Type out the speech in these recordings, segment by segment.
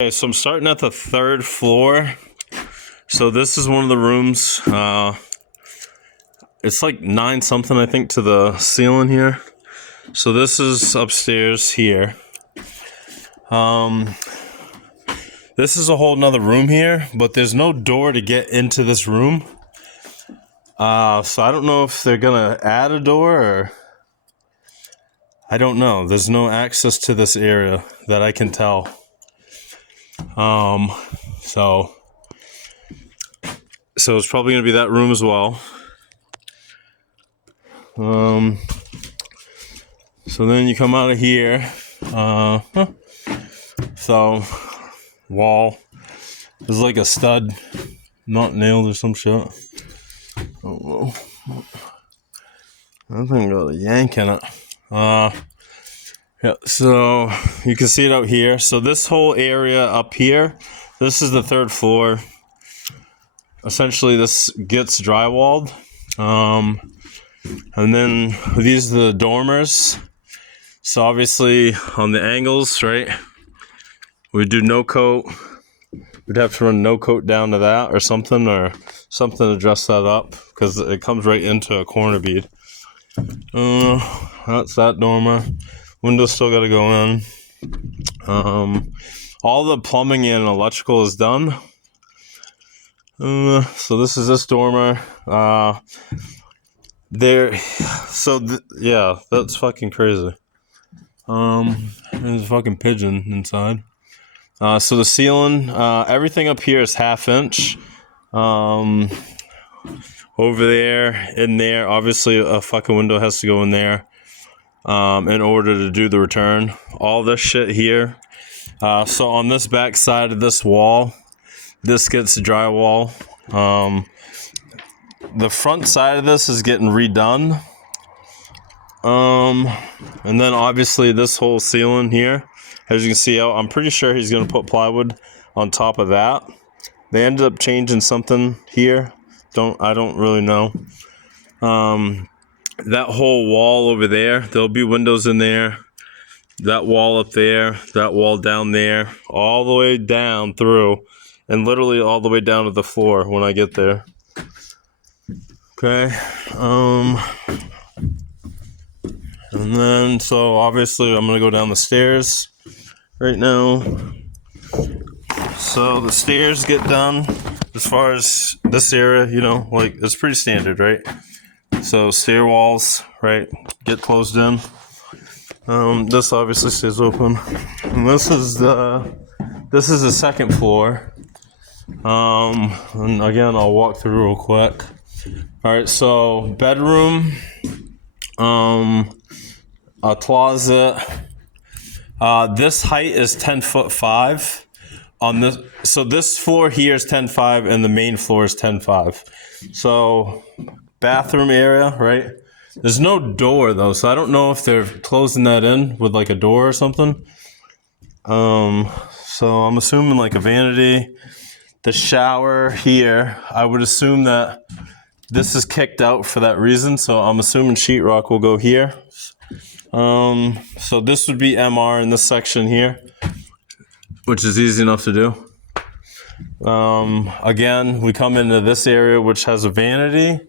Okay, so I'm starting at the third floor. So this is one of the rooms. It's like 9 something, I think, to the ceiling here. So this is upstairs here. This is a whole nother room here, but there's no door to get into this room. So I don't know if they're gonna add a door or I don't know. There's no access to this area that I can tell. So it's probably gonna be that room as well. So then you come out of here. So wall is like a stud, not nailed or some shit. Oh, that thing got a yank in it. Yeah, so you can see it out here. So this whole area up here, this is the third floor. Essentially, this gets drywalled. And then these are the dormers. So obviously on the angles, right? We do no coat. We'd have to run no coat down to that or something to dress that up because it comes right into a corner bead. That's that dormer. Windows still got to go in. All the plumbing and electrical is done. So this is this dormer. Yeah, that's fucking crazy. There's a fucking pigeon inside. So the ceiling, everything up here is 1/2 inch. Over there, in there, obviously a fucking window has to go in there in order to do the return. All this shit here. So on this back side of this wall, this gets drywall. The front side of this is getting redone. And then obviously this whole ceiling here, as you can see out, I'm pretty sure he's going to put plywood on top of that. They ended up changing something here. I don't really know. That whole wall over there, there'll be windows in there. That wall up there, that wall down there, all the way down through, and literally all the way down to the floor when I get there. Okay. And then, so obviously I'm gonna go down the stairs right now. So the stairs get done. As far as this area, you know, like it's pretty standard, right? So stair walls, right, get closed in. This obviously stays open. And this is the second floor. And again, I'll walk through real quick. All right, so bedroom, a closet. This height is 10'5" on this. So this floor here is 10'5" and the main floor is 10'5". So bathroom area, right? There's no door though, so I don't know if they're closing that in with like a door or something. So I'm assuming like a vanity. The shower here, I would assume that this is kicked out for that reason. So I'm assuming sheetrock will go here. So this would be MR in this section here, which is easy enough to do. Again, we come into this area, which has a vanity.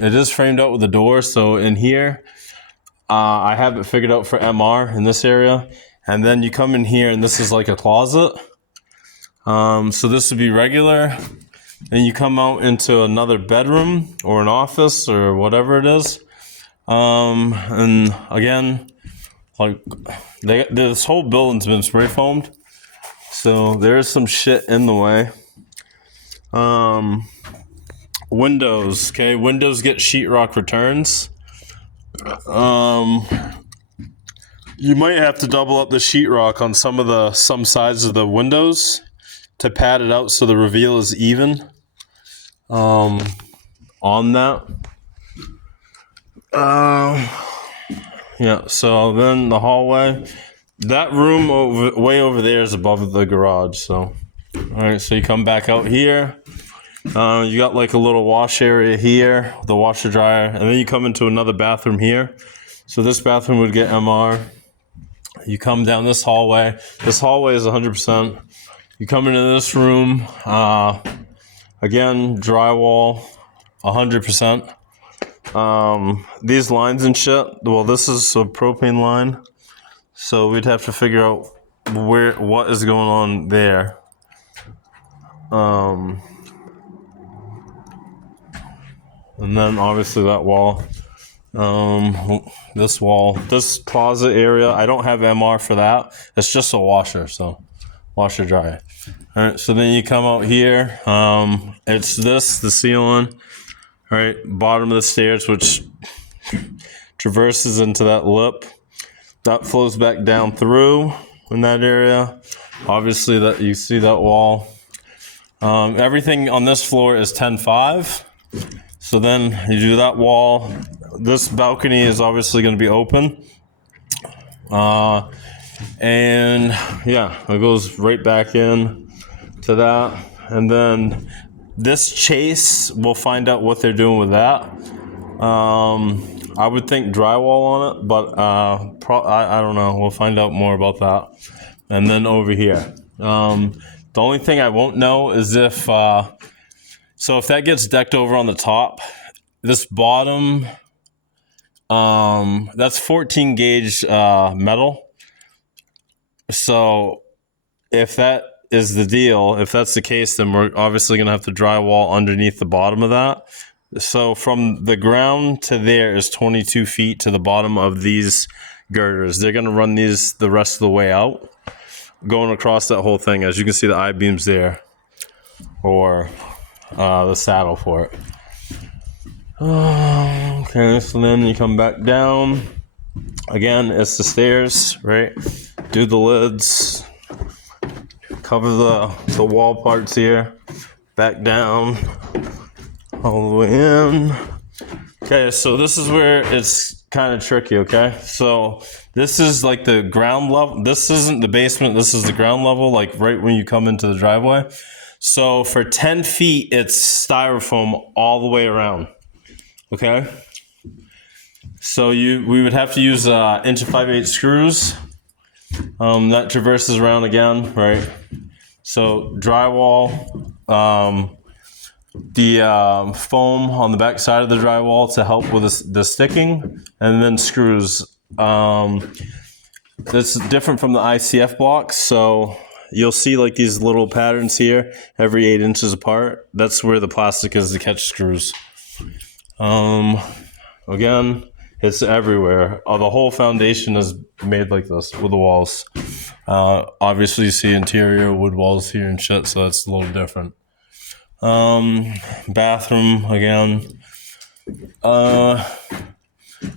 It is framed out with a door. So in here, I have it figured out for MR in this area. And then you come in here and this is like a closet. So this would be regular. And you come out into another bedroom or an office or whatever it is. And again, like this whole building's been spray foamed. So there's some shit in the way. Windows, okay, windows get sheetrock returns. You might have to double up the sheetrock on some sides of the windows to pad it out so the reveal is even on that. Yeah, so then the hallway, that room way over there is above the garage. So all right, so you come back out here. You got like a little wash area here, the washer dryer, and then you come into another bathroom here. So this bathroom would get MR. You come down this hallway. This hallway is 100%. You come into this room. Again, drywall, 100%. These lines and shit. Well, this is a propane line, so we'd have to figure out what is going on there. And then obviously that wall. This wall, this closet area, I don't have MR for that. It's just a washer, so washer dryer. All right, so then you come out here. It's the ceiling, right? Bottom of the stairs, which traverses into that lip. That flows back down through in that area. Obviously, that you see that wall. Everything on this floor is 10.5. So then you do that wall. This balcony is obviously going to be open. And yeah, it goes right back in to that. And then this chase, we'll find out what they're doing with that. I would think drywall on it, but I don't know. We'll find out more about that. And then over here. The only thing I won't know is if that gets decked over on the top, this bottom, that's 14 gauge metal. So if that is the deal, if that's the case, then we're obviously going to have to drywall underneath the bottom of that. So from the ground to there is 22 feet to the bottom of these girders. They're going to run these the rest of the way out, going across that whole thing. As you can see, the I-beams there, or the saddle for it. Okay, so then you come back down. Again, it's the stairs, right? Do the lids, cover the wall parts here, back down, all the way in. Okay, so this is where it's kind of tricky, okay? So this is like the ground level. This isn't the basement, this is the ground level, like right when you come into the driveway. So for 10 feet, it's styrofoam all the way around, okay? So we would have to use 1 5/8 screws. That traverses around again, right? So drywall, the foam on the back side of the drywall to help with the sticking, and then screws. It's different from the ICF blocks, so you'll see like these little patterns here every 8 inches apart. That's where the plastic is to catch screws. Again, it's everywhere. The whole foundation is made like this with the walls. Obviously you see interior wood walls here and shit, so that's a little different. Bathroom again.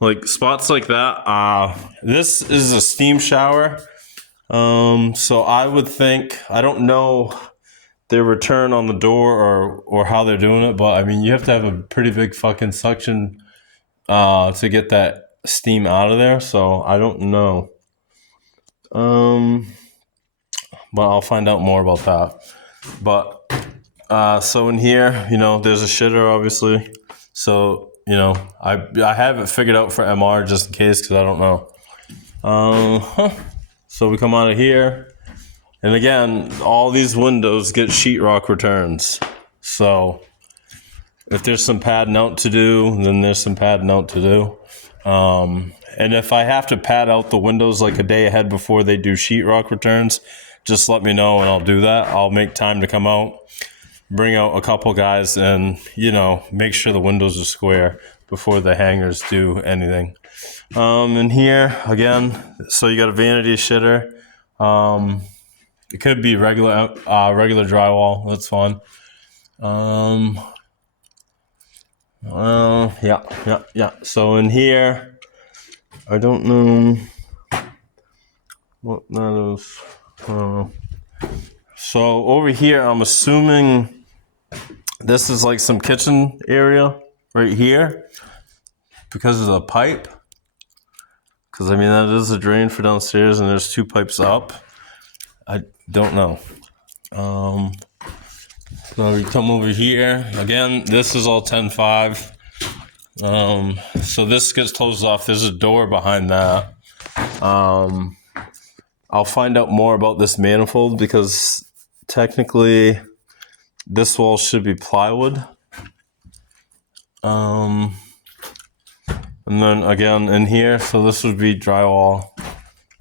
Like spots like that. This is a steam shower. So I would think, I don't know their return on the door or how they're doing it, but I mean, you have to have a pretty big fucking suction to get that steam out of there. So I don't know. But I'll find out more about that. But so in here, you know, there's a shitter obviously. So, you know, I have it figured out for MR just in case, because I don't know. So we come out of here, and again, all these windows get sheetrock returns. So if there's some padding out to do, then there's some padding out to do. And if I have to pad out the windows like a day ahead before they do sheetrock returns, just let me know and I'll do that. I'll make time to come out, bring out a couple guys, and, you know, make sure the windows are square before the hangers do anything. In here, again, so you got a vanity shitter. It could be regular drywall. That's fine. Yeah. So in here, I don't know what that is. So over here, I'm assuming this is like some kitchen area right here because of the pipe. Because, I mean, that is a drain for downstairs, and there's 2 pipes up. I don't know. So we come over here. Again, this is all 10.5. So this gets closed off. There's a door behind that. I'll find out more about this manifold because technically this wall should be plywood. And then again in here, so this would be drywall,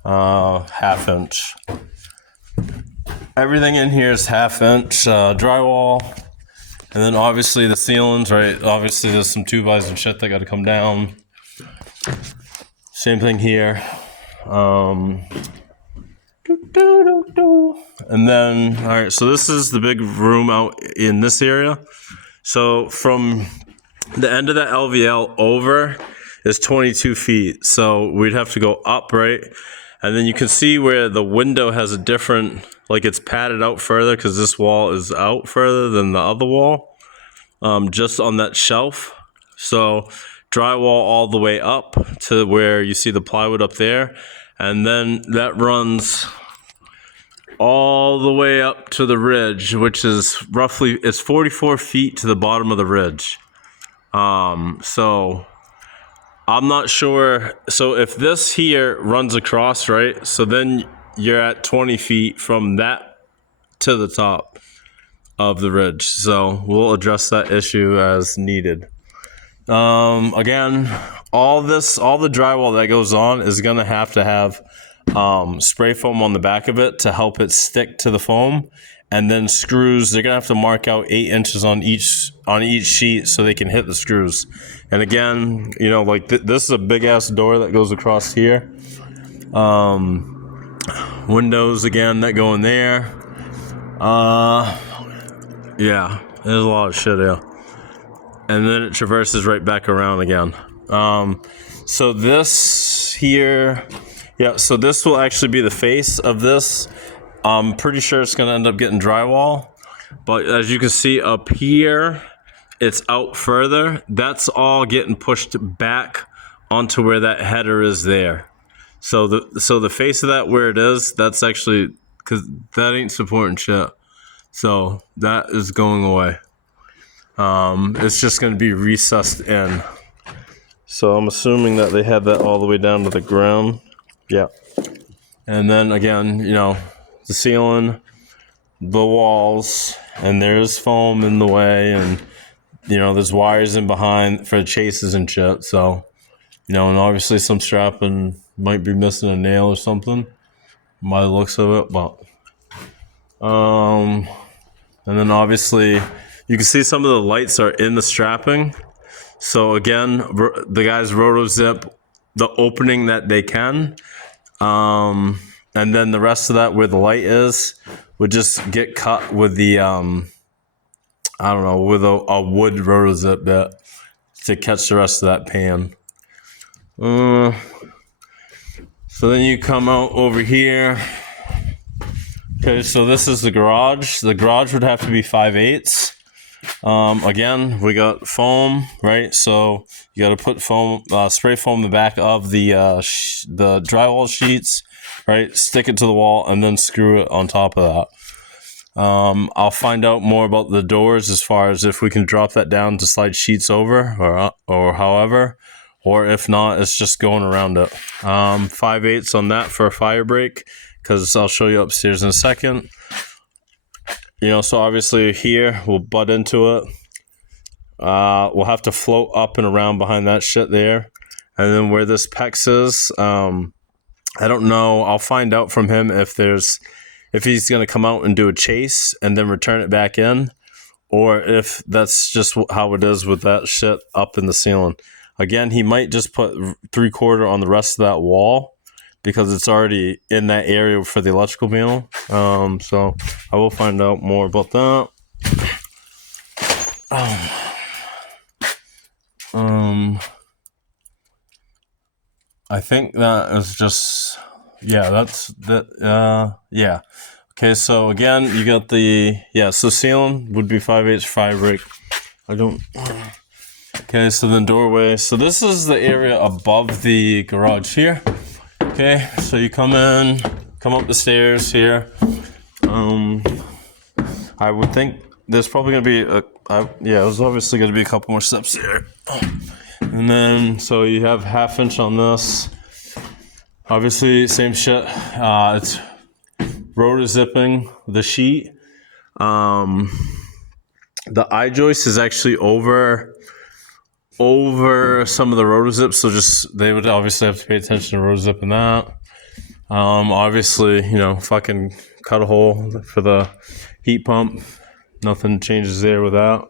1/2 inch. Everything in here is 1/2 inch drywall. And then obviously the ceilings, right? Obviously there's some 2x and shit that got to come down. Same thing here. And then, all right, so this is the big room out in this area. So from the end of the LVL over is 22 feet. So we'd have to go up, right? And then you can see where the window has a different, like it's padded out further because this wall is out further than the other wall, just on that shelf. So drywall all the way up to where you see the plywood up there. And then that runs all the way up to the ridge, which is roughly, it's 44 feet to the bottom of the ridge. So I'm not sure. So if this here runs across, right? So then you're at 20 feet from that to the top of the ridge. So we'll address that issue as needed. Again, all the drywall that goes on is going to have spray foam on the back of it to help it stick to the foam, and then screws. They're gonna have to mark out 8 inches on each sheet so they can hit the screws. And again, you know, like this is a big ass door that goes across here. Windows again that go in there. Yeah, there's a lot of shit here. And then it traverses right back around again. So this here, yeah, so this will actually be the face of this. I'm pretty sure it's gonna end up getting drywall, but as you can see up here, it's out further. That's all getting pushed back onto where that header is there. So the face of that where it is, that's actually, cause that ain't supporting shit. So that is going away. It's just gonna be recessed in. So I'm assuming that they had that all the way down to the ground. Yeah. And then again, you know, the ceiling, the walls, and there's foam in the way, and you know, there's wires in behind for chases and shit. So, you know, and obviously some strapping might be missing a nail or something by the looks of it, but and then obviously you can see some of the lights are in the strapping. So again, the guys roto-zip the opening that they can. And then the rest of that where the light is would just get cut with the, I don't know, with a wood roto-zip bit to catch the rest of that pan. So then you come out over here. Okay, so this is the garage. The garage would have to be 5/8. Again, we got foam, right? So you got to put foam, spray foam in the back of the drywall sheets, right? Stick it to the wall and then screw it on top of that. I'll find out more about the doors as far as if we can drop that down to slide sheets over or however, or if not, it's just going around it. 5/8 on that for a fire break, because I'll show you upstairs in a second. You know, so obviously here we'll butt into it. We'll have to float up and around behind that shit there. And then where this PEX is, I don't know. I'll find out from him if he's going to come out and do a chase and then return it back in, or if that's just how it is with that shit up in the ceiling. Again, he might just put 3/4 on the rest of that wall, because it's already in that area for the electrical panel. So I will find out more about that. I think that is just, yeah, that's that. Yeah. Okay, so again, you got so ceiling would be 5/8 fire break. Okay, so then doorway. So this is the area above the garage here. Okay, so you come up the stairs here. I would think there's probably going to be there's obviously going to be a couple more steps here. And then, so you have 1/2 inch on this. Obviously, same shit. It's roto-zipping the sheet. The eye joist is actually over some of the roto-zips, so just they would obviously have to pay attention to roto-zipping that. Obviously, fucking cut a hole for the heat pump. Nothing changes there with that.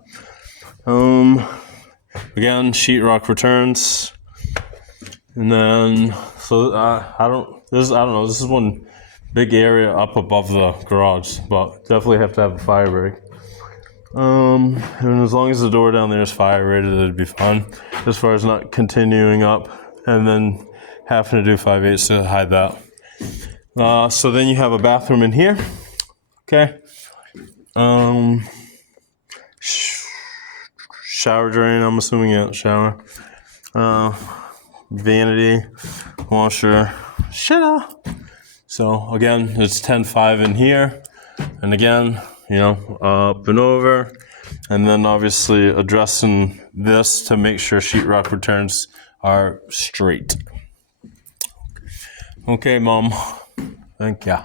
Again, sheetrock returns. And then, so I don't know. This is one big area up above the garage, but definitely have to have a fire break. And as long as the door down there is fire rated, it'd be fine. As far as not continuing up and then having to do 5/8 to hide that. So then you have a bathroom in here. Okay. Shower drain, I'm assuming, yeah, shower. Vanity, washer, shitter. So again, it's 10.5 in here. And again, up and over. And then obviously addressing this to make sure sheetrock returns are straight. Okay, Mom. Thank ya.